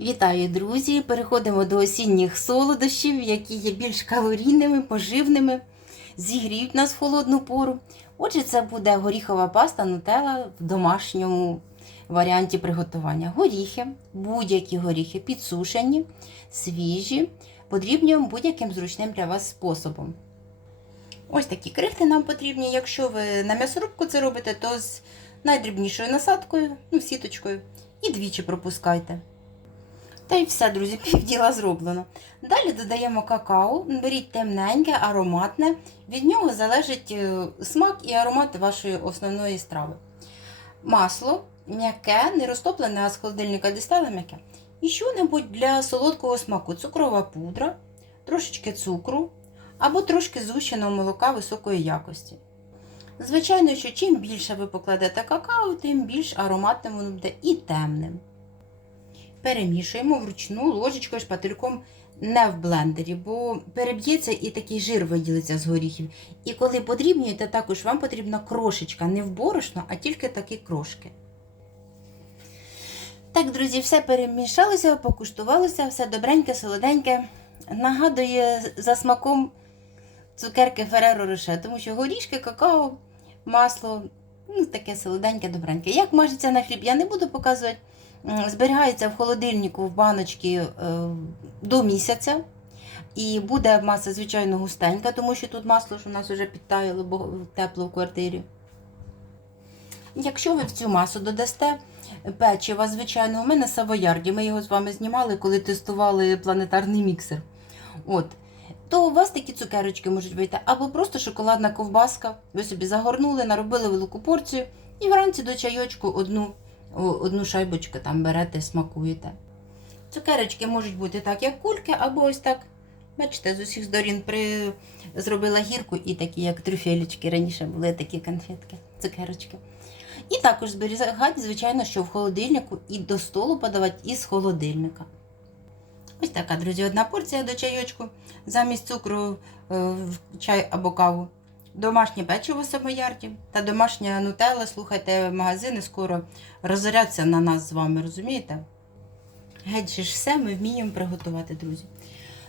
Вітаю, друзі! Переходимо до осінніх солодощів, які є більш калорійними, поживними, зігріють нас в холодну пору. Отже, це буде горіхова паста нутелла в домашньому варіанті приготування. Горіхи, будь-які горіхи підсушені, свіжі, подрібні будь-яким зручним для вас способом. Ось такі крихти нам потрібні. Якщо ви на м'ясорубку це робите, то з найдрібнішою насадкою, ну, сіточкою, і двічі пропускайте. Та й все, друзі, півділа зроблено. Далі додаємо какао, беріть темненьке, ароматне. Від нього залежить е, смак і аромат вашої основної страви. Масло м'яке, не розтоплене, а з холодильника дістали м'яке. І що-небудь для солодкого смаку: цукрова пудра, трошечки цукру або трошки зущеного молока високої якості. Звичайно, що чим більше ви покладете какао, тим більш ароматним воно буде і темним перемішуємо вручну ложечкою шпательком не в блендері, бо переб'ється і такий жир виділиться з горіхів. І коли подрібнюєте, також вам потрібна крошечка, не в борошно, а тільки такі крошки. Так, друзі, все перемішалося, покуштувалося, все добреньке, солоденьке. Нагадує за смаком цукерки Ferrero Rocher, тому що горішки, какао, масло, ну, таке солоденьке, добреньке. Як мажеться на хліб, я не буду показувати. Зберігається в холодильнику в баночці е, до місяця. І буде маса, звичайно, густенька, тому що тут масло ж у нас вже підтаяло, бо тепло в квартирі. Якщо ви в цю масу додасте печива, звичайно, у мене савоярді, ми його з вами знімали, коли тестували планетарний міксер. От. То у вас такі цукерочки можуть вийти, або просто шоколадна ковбаска. Ви собі загорнули, наробили велику порцію і вранці до чайочку одну, одну шайбочку там берете, смакуєте. Цукерочки можуть бути так, як кульки, або ось так. Бачите, з усіх сторін при... зробила гірку і такі, як трюфелечки. Раніше були такі конфетки, цукерочки. І також зберігати, звичайно, що в холодильнику і до столу подавати із холодильника. Ось така, друзі, одна порція до чайочку. Замість цукру е, в чай або каву. Домашнє печиво самоярді та домашня нутелла, слухайте, магазини скоро розоряться на нас з вами, розумієте? Геть же ж все ми вміємо приготувати, друзі.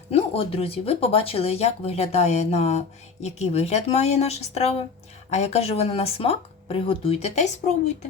Ну, от, друзі, ви побачили, як виглядає на який вигляд має наша страва. А яка ж вона на смак? Приготуйте та й спробуйте.